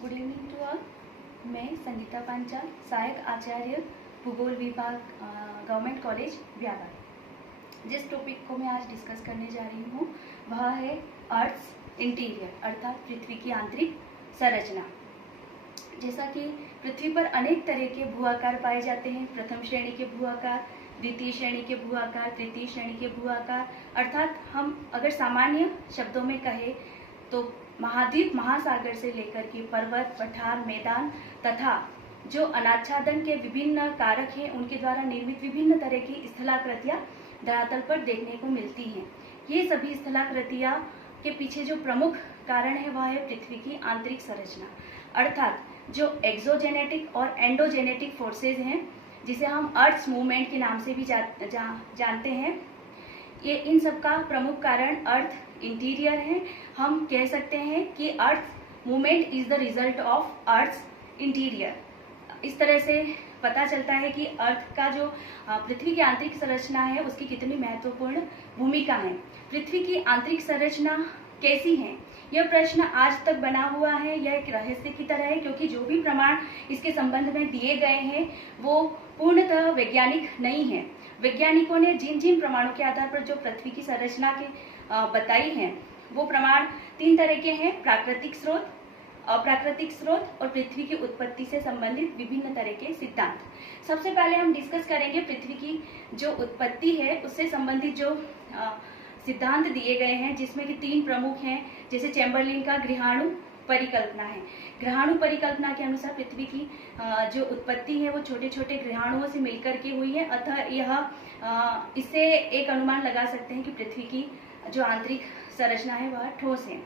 Good evening to all. मैं संगीता पांचाल, सहायक आचार्य भूगोल विभाग, गवर्नमेंट कॉलेज व्यावर। जिस टॉपिक को मैं आज डिस्कस करने जा रही हूँ वह है अर्थ इंटीरियर, अर्थात पृथ्वी की आंतरिक संरचना। जैसा कि पृथ्वी पर अनेक तरह के भू आकार पाए जाते हैं। प्रथम श्रेणी के भू आकार, द्वितीय श्रेणी के भू आकार, तृतीय श्रेणी के भू आकार, अर्थात हम अगर सामान्य शब्दों में कहें तो महाद्वीप महासागर से लेकर के पर्वत, पठार, मैदान तथा जो अनाच्छादन के विभिन्न कारक हैं उनके द्वारा निर्मित विभिन्न तरह की स्थलाकृतियां धरातल पर देखने को मिलती हैं। ये सभी स्थलाकृतियां के पीछे जो प्रमुख कारण है वह है पृथ्वी की आंतरिक संरचना, अर्थात जो एक्सोजेनेटिक और एंडोजेनेटिक फोर्सेज हैं, जिसे हम अर्थ मूवमेंट के नाम से भी जानते हैं। ये इन सब का प्रमुख कारण अर्थ इंटीरियर है। हम कह सकते हैं कि earth movement is the result of earth interior. इस तरह से पता चलता है कि अर्थ का जो पृथ्वी की आंतरिक संरचना है उसकी कितनी महत्वपूर्ण भूमिका है। पृथ्वी की आंतरिक संरचना कैसी है, यह प्रश्न आज तक बना हुआ है। यह एक रहस्य की तरह है, क्योंकि जो भी प्रमाण इसके संबंध में दिए गए हैं वो पूर्णतः वैज्ञानिक नहीं है। वैज्ञानिकों ने जिन जिन प्रमाणों के आधार पर जो पृथ्वी की संरचना के बताई हैं वो प्रमाण 3 तरह के हैं: प्राकृतिक स्रोत, अप्राकृतिक स्रोत और पृथ्वी की उत्पत्ति से संबंधित विभिन्न तरह के सिद्धांत। सबसे पहले हम डिस्कस करेंगे पृथ्वी की जो उत्पत्ति है उससे संबंधित जो सिद्धांत दिए गए हैं, जिसमें कि 3 प्रमुख हैं। जैसे चैम्बरलिन का ग्रहाणु परिकल्पना है। ग्रहाणु परिकल्पना के अनुसार पृथ्वी की जो उत्पत्ति है वो छोटे छोटे ग्रहाणुओं से मिलकर के हुई है, अतः यह इससे एक अनुमान लगा सकते हैं कि पृथ्वी की जो आंतरिक संरचना है वह ठोस है।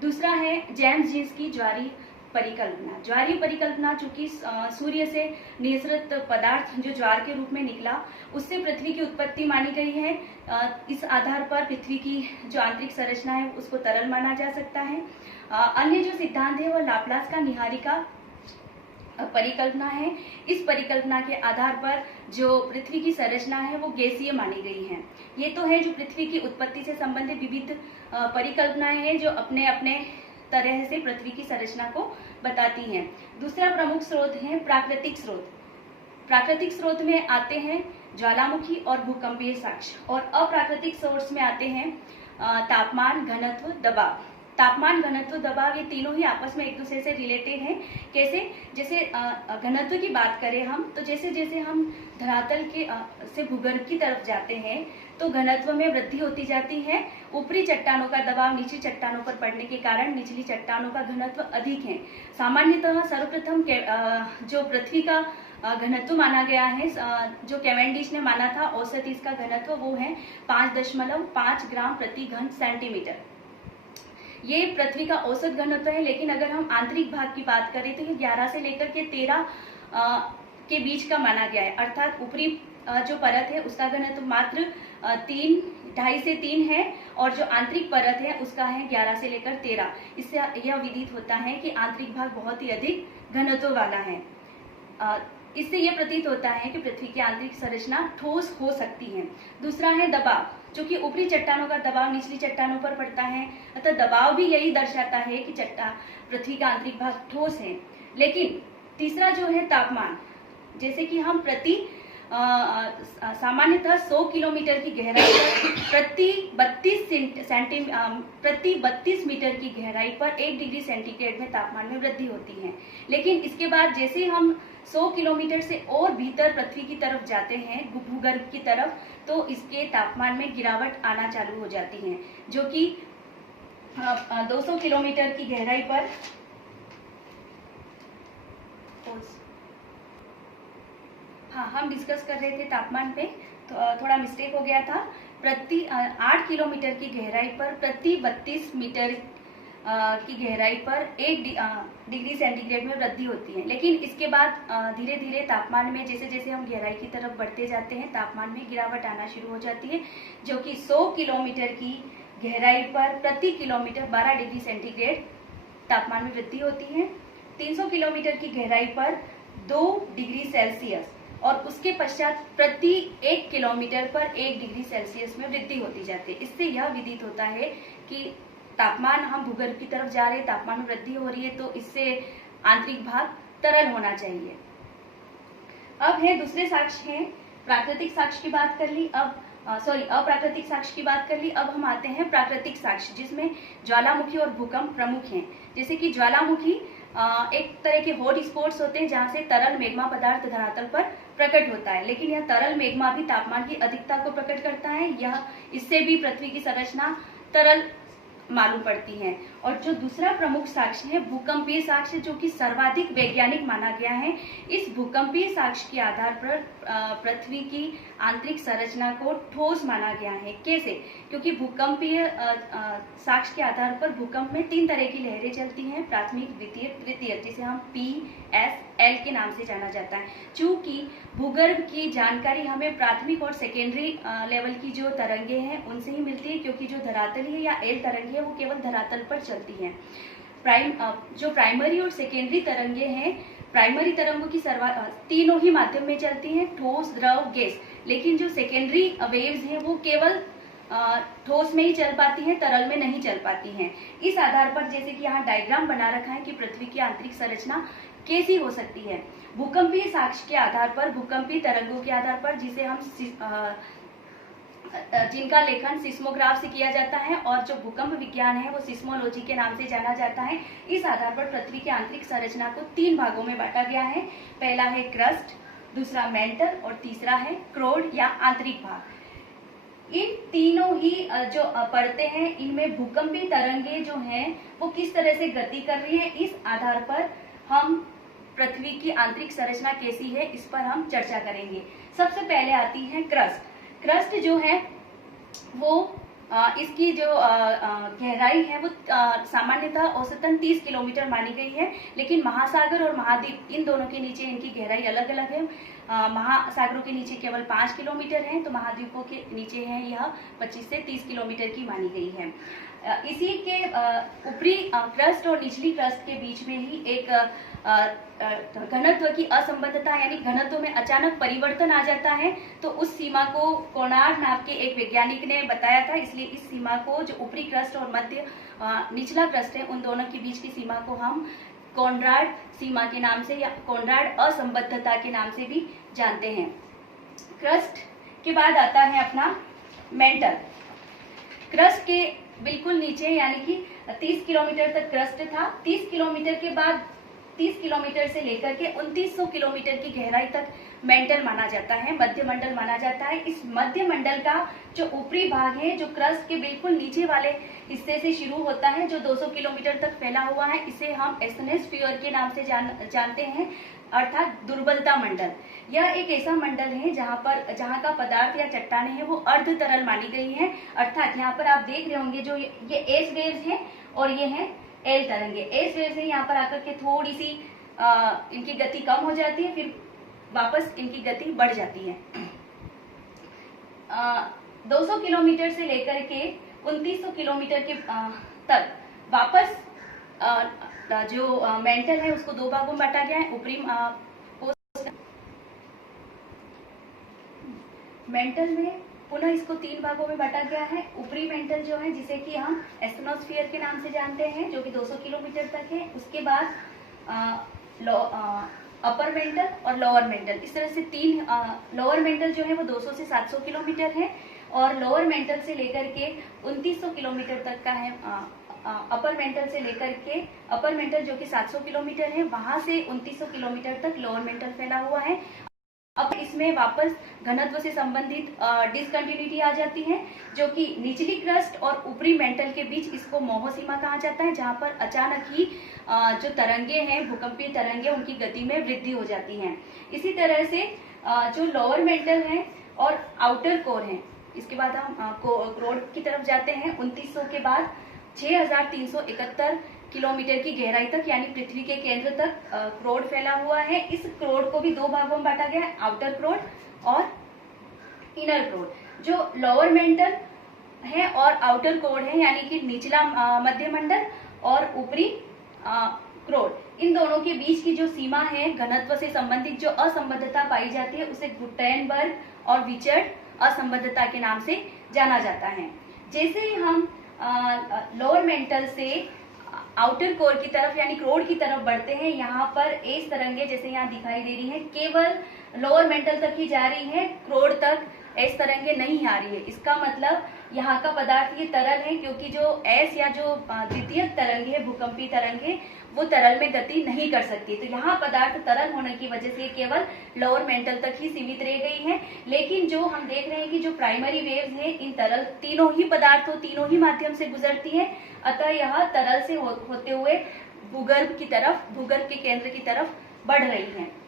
दूसरा है जेम्स जीन्स की ज्वारीय परिकल्पना। ज्वारीय परिकल्पना चूंकि सूर्य से निःसृत पदार्थ जो ज्वार के रूप में निकला उससे पृथ्वी की उत्पत्ति मानी गई है। इस आधार पर पृथ्वी की जो आंतरिक संरचना है उसको तरल माना जा सकता है। अन्य जो सिद्धांत है वह लाप्लास का निहारिका परिकल्पना है। इस परिकल्पना के आधार पर जो पृथ्वी की संरचना है वो गैसीय मानी गई है। ये तो है जो पृथ्वी की उत्पत्ति से संबंधित विविध परिकल्पनाएं हैं जो अपने अपने तरह से पृथ्वी की संरचना को बताती हैं। दूसरा प्रमुख स्रोत है प्राकृतिक स्रोत। प्राकृतिक स्रोत में आते हैं ज्वालामुखी और भूकंपीय साक्ष्य, और अप्राकृतिक सोर्स में आते हैं तापमान, घनत्व, दबाव। तापमान, घनत्व, दबाव ये तीनों ही आपस में एक दूसरे से रिलेटेड हैं। कैसे? जैसे घनत्व की बात करें हम तो जैसे जैसे हम धरातल के से भूगर्भ की तरफ जाते हैं तो घनत्व में वृद्धि होती जाती है। ऊपरी चट्टानों का दबाव निचली चट्टानों पर पड़ने के कारण निचली चट्टानों का घनत्व अधिक है। सामान्यतः सर्वप्रथम जो पृथ्वी का घनत्व माना गया है, जो कैवेंडिश ने माना था, औसत इसका घनत्व वो है 5.5 ग्राम प्रति घन सेंटीमीटर। ये पृथ्वी का औसत घनत्व है। लेकिन अगर हम आंतरिक भाग की बात करें तो ये 11 से लेकर के 13 के बीच का माना गया है, अर्थात ऊपरी जो परत है उसका घनत्व मात्र 2.5 से 3 है और जो आंतरिक परत है उसका है 11 से लेकर 13। इससे यह विदित होता है कि आंतरिक भाग बहुत ही अधिक घनत्व वाला है। इससे यह प्रतीत होता है कि पृथ्वी की आंतरिक संरचना ठोस हो सकती है। दूसरा है दबाव। चूंकि ऊपरी चट्टानों का दबाव निचली चट्टानों पर पड़ता है अतः दबाव भी यही दर्शाता है कि पृथ्वी का आंतरिक भाग ठोस है। लेकिन तीसरा जो है तापमान, जैसे कि हम सामान्यतः 100 किलोमीटर की गहराई पर प्रति 32 मीटर की गहराई पर 1 डिग्री सेंटीग्रेड में तापमान में वृद्धि होती है। लेकिन इसके बाद जैसे हम 100 किलोमीटर से और भीतर पृथ्वी की तरफ जाते हैं, भूगर्भ की तरफ, तो इसके तापमान में गिरावट आना चालू हो जाती है, जो कि 200 किलोमीटर की गहराई पर हम डिस्कस कर रहे थे तापमान पे, तो थोड़ा मिस्टेक हो गया था। प्रति 8 किलोमीटर की गहराई पर प्रति 32 मीटर की गहराई पर 1 डिग्री सेंटीग्रेड में वृद्धि होती है। लेकिन इसके बाद धीरे धीरे तापमान में जैसे जैसे हम गहराई की तरफ बढ़ते जाते हैं तापमान में गिरावट आना शुरू हो जाती है, जो कि 100 किलोमीटर की गहराई पर प्रति किलोमीटर 12 डिग्री सेंटीग्रेड तापमान में वृद्धि होती है। 300 किलोमीटर की गहराई पर 2 डिग्री सेल्सियस और उसके पश्चात प्रति 1 किलोमीटर पर 1 डिग्री सेल्सियस में वृद्धि होती जाती है। इससे यह विदित होता है कि तापमान, हम भूगर्भ की तरफ जा रहे हैं, तापमान में वृद्धि हो रही है, तो इससे आंतरिक भाग तरल होना चाहिए। अब है दूसरे साक्ष्य हैं प्राकृतिक साक्ष्य की बात कर ली, अब अप्राकृतिक साक्ष्य की बात कर ली। अब हम आते हैं प्राकृतिक साक्ष्य, जिसमें ज्वालामुखी और भूकंप प्रमुख हैं। जैसे कि ज्वालामुखी एक तरह के हॉट स्पॉट्स होते हैं जहां से तरल मैग्मा पदार्थ धरातल पर प्रकट होता है, लेकिन यह तरल मैग्मा भी तापमान की अधिकता को प्रकट करता है। यह इससे भी पृथ्वी की संरचना तरल मालूम पड़ती है। और जो दूसरा प्रमुख साक्ष्य है भूकंपीय साक्ष्य, जो कि सर्वाधिक वैज्ञानिक माना गया है। इस भूकंपीय साक्ष्य के आधार पर पृथ्वी की आंतरिक संरचना को ठोस माना गया है। कैसे? क्योंकि भूकंपीय साक्ष्य के आधार पर भूकंप में 3 तरह की लहरें चलती हैं, प्राथमिक, द्वितीय, तृतीय, जिसे हम PSL के नाम से जाना जाता है। चूंकि भूगर्भ की जानकारी हमें प्राथमिक और सेकेंडरी लेवल की जो तरंगे हैं उनसे ही मिलती है, क्योंकि जो धरातल है या एल तरंगे है वो केवल धरातल पर चलती हैं। जो प्राइमरी और सेकेंडरी तरंगे हैं, प्राइमरी तरंगों की तीनों ही माध्यम में चलती हैं, ठोस, द्रव, गैस। लेकिन जो सेकेंडरी वेव्स हैं वो केवल ठोस में ही चल पाती हैं, तरल में नहीं चल पाती हैं। इस आधार पर जैसे कि यहाँ डायग्राम बना रखा है कि पृथ्वी की आंतरिक संरचना कैसी हो सकती है। भूकंपीय साक्ष्य के आधार पर, भूकंपीय तरंगों के आधार पर, जिसे हम जिनका लेखन सिस्मोग्राफ से किया जाता है और जो भूकंप विज्ञान है वो सिस्मोलॉजी के नाम से जाना जाता है। इस आधार पर पृथ्वी की आंतरिक संरचना को 3 भागों में बांटा गया है। पहला है क्रस्ट, दूसरा मेंटल और तीसरा है क्रोड या आंतरिक भाग। इन तीनों ही जो परतें हैं इनमें भूकंपीय तरंगे जो हैं वो किस तरह से गति कर रही है, इस आधार पर हम पृथ्वी की आंतरिक संरचना कैसी है इस पर हम चर्चा करेंगे। सबसे पहले आती है क्रस्ट। क्रस्ट जो है वो इसकी जो गहराई है वो सामान्यतः औसतन 30 किलोमीटर मानी गई है, लेकिन महासागर और महाद्वीप इन दोनों के नीचे इनकी गहराई अलग अलग है। महासागरों के नीचे केवल 5 किलोमीटर है, तो महाद्वीपों के नीचे है यह 25 से 30 किलोमीटर की मानी गई है। इसी के ऊपरी क्रस्ट और निचली क्रस्ट के बीच में ही एक घनत्व की असंबद्धता यानी घनत्व में अचानक परिवर्तन आ जाता है, तो उस सीमा को कोनार्ड नाम के एक वैज्ञानिक ने बताया था। इसलिए इस सीमा को, जो ऊपरी क्रस्ट और मध्य निचला क्रस्ट है, उन दोनों के बीच की सीमा को हम कोनराड सीमा के नाम से या कोनराड असंबद्धता के नाम से भी जानते हैं। क्रस्ट के बाद आता है अपना मेंटल। क्रस्ट के बिल्कुल नीचे यानी कि 30 किलोमीटर तक क्रस्ट था। 30 किलोमीटर के बाद 30 किलोमीटर से लेकर के 2900 किलोमीटर की गहराई तक मेंटल माना जाता है, मध्य मंडल माना जाता है। इस मध्य मंडल का जो ऊपरी भाग है, जो क्रस्ट के बिल्कुल नीचे वाले हिस्से से शुरू होता है, जो 200 किलोमीटर तक फैला हुआ है, इसे हम एस्थेनोस्फीयर के नाम से जानते हैं, अर्थात दुर्बलता मंडल। यह एक ऐसा मंडल है जहाँ का पदार्थ या चट्टाने हैं वो अर्ध तरल मानी गई है। अर्थात यहाँ पर आप देख रहे होंगे जो ये एस वेव्स हैं और ये हैं एल तरंगे। एस वेव्स है यहाँ पर आकर के थोड़ी सी इनकी गति कम हो जाती है, फिर वापस इनकी गति बढ़ जाती है। 200 किलोमीटर से लेकर के 2900 किलोमीटर के तक वापस जो मेंटल है उसको 2 भागों में बांटा गया है। ऊपरी मेंटल में पुनः इसको 3 भागों में बांटा गया है। ऊपरी मेंटल जो है जिसे कि हम एस्थेनोस्फीयर के नाम से जानते हैं, जो कि 200 किलोमीटर तक है। उसके बाद अपर मेंटल और लोअर मेंटल, इस तरह से 3। लोअर मेंटल जो है वो 200 से 700 किलोमीटर है और लोअर मेंटल से लेकर के 2900 किलोमीटर तक का है। अपर मेंटल से लेकर के अपर मेंटल जो कि 700 किलोमीटर है, वहां से 2900 किलोमीटर तक लोअर मेंटल फैला हुआ है। अब इसमें वापस घनत्व से संबंधित डिसकंटिन्यूटी आ जाती है, जो कि निचली क्रस्ट और ऊपरी मेंटल के बीच, इसको मोह सीमा कहा जाता है, जहां पर अचानक ही जो तरंगे हैं, भूकंपीय तरंगे, उनकी गति में वृद्धि हो जाती है। इसी तरह से जो लोअर मेंटल है और आउटर कोर है, इसके बाद हम क्रोड की तरफ जाते हैं। 2900 के बाद 6371 किलोमीटर की गहराई तक यानी पृथ्वी के केंद्र तक क्रोड फैला हुआ है। इस क्रोड को भी 2 भागों में बांटा गया है, आउटर क्रोड और इनर क्रोड। जो लोअर मेंटल है और आउटर क्रोड है यानी कि निचला मध्य मंडल और ऊपरी क्रोड, इन दोनों के बीच की जो सीमा है, घनत्व से संबंधित जो असंबद्धता पाई जाती है, उसे गुटेनबर्ग और विचर्ड असंबद्धता के नाम से जाना जाता है। जैसे ही हम लोअर मेंटल से आउटर कोर की तरफ यानी क्रोड की तरफ बढ़ते हैं, यहाँ पर एस तरंगे जैसे यहाँ दिखाई दे रही हैं केवल लोअर मेंटल तक ही जा रही है, क्रोड तक एस तरंगे नहीं आ रही है। इसका मतलब यहाँ का पदार्थ ये तरल है, क्योंकि जो एस या जो द्वितीयक तरंग है, भूकंपी तरंग है, वो तरल में गति नहीं कर सकती। तो यहाँ पदार्थ तरल होने की वजह से केवल लोअर मेंटल तक ही सीमित रह गई है। लेकिन जो हम देख रहे हैं कि जो प्राइमरी वेव्स है इन तरल तीनों ही पदार्थों तीनों ही माध्यम से गुजरती है, अतः यह तरल से होते हुए भूगर्भ के केंद्र की तरफ बढ़ रही है।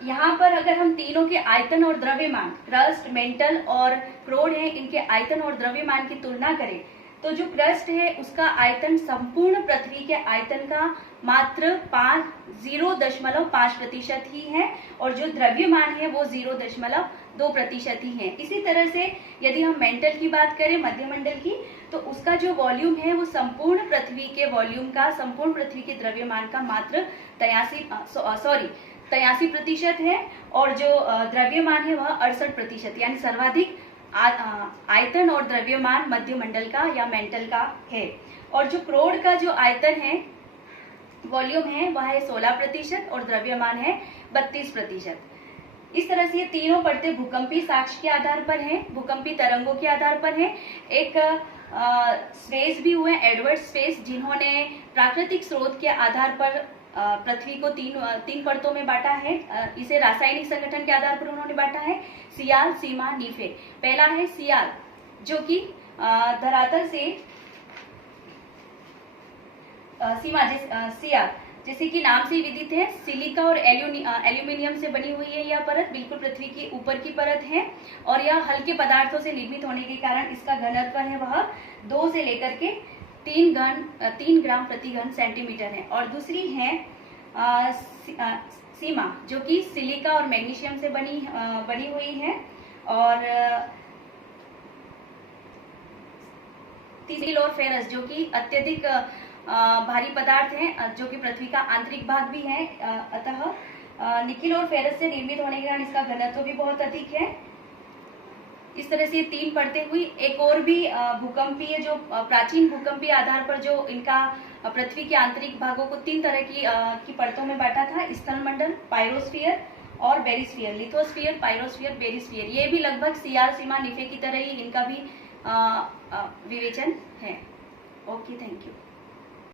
यहाँ पर अगर हम तीनों के आयतन और द्रव्यमान, क्रस्ट, मेंटल और क्रोड है, इनके आयतन और द्रव्यमान की तुलना करें तो जो क्रस्ट है उसका आयतन संपूर्ण पृथ्वी के आयतन का मात्र 0.5% ही है, और जो द्रव्यमान है वो 0.2% ही है। इसी तरह से यदि हम मेंटल की बात करें, मध्यमंडल की, तो उसका जो वॉल्यूम है वो संपूर्ण पृथ्वी के वॉल्यूम का, संपूर्ण पृथ्वी के द्रव्यमान का मात्र 83% है, और जो द्रव्यमान है वह 68%, यानी सर्वाधिक आयतन और द्रव्यमान मध्यमंडल का या मेंटल का है। और जो क्रोड का जो आयतन है, वॉल्यूम है, वह है 16% और द्रव्यमान है 32%। इस तरह से ये तीनों परतें भूकंपी साक्ष्य के आधार पर हैं, भूकंपी तरंगों के आधार पर हैं। एक स्पेस भी हुए एडवर्ड स्पेस, जिन्होंने प्राकृतिक स्रोत के आधार पर पृथ्वी को तीन परतों में बांटा है। इसे रासायनिक संगठन के आधार पर उन्होंने बांटा है, सियाल, सीमा, नीफे। पहला है सियाल, जो कि धरातल से सियाल जैसे कि नाम से ही विदित है, सिलिका और एल्यूमिनियम से बनी हुई है। यह परत बिल्कुल पृथ्वी की ऊपर की परत है, और यह हल्के पदार्थों से निर्मित होने के कारण इसका घनत्व है वह 2 से लेकर के 3 ग्राम प्रति घन सेंटीमीटर है। और दूसरी है सीमा, जो कि सिलिका और मैग्नीशियम से बनी हुई है। और तीसरी और फेरस, जो कि अत्यधिक भारी पदार्थ है, जो कि पृथ्वी का आंतरिक भाग भी है, अतः निकिल और फेरस से निर्मित होने के कारण इसका घनत्व भी बहुत अधिक है। इस तरह से 3 परतें हुई। एक और भी भूकंपीय, जो प्राचीन भूकंपीय आधार पर जो इनका पृथ्वी के आंतरिक भागों को 3 तरह की परतों में बांटा था, स्थल मंडल, पायरोस्फीयर और बेरिस्फीयर, लिथोस्फीयर, पायरोस्फीयर, बेरिस्फीयर। ये भी लगभग सियाल, सीमा, नीफे की तरह ही इनका भी विवेचन है। Okay, thank you.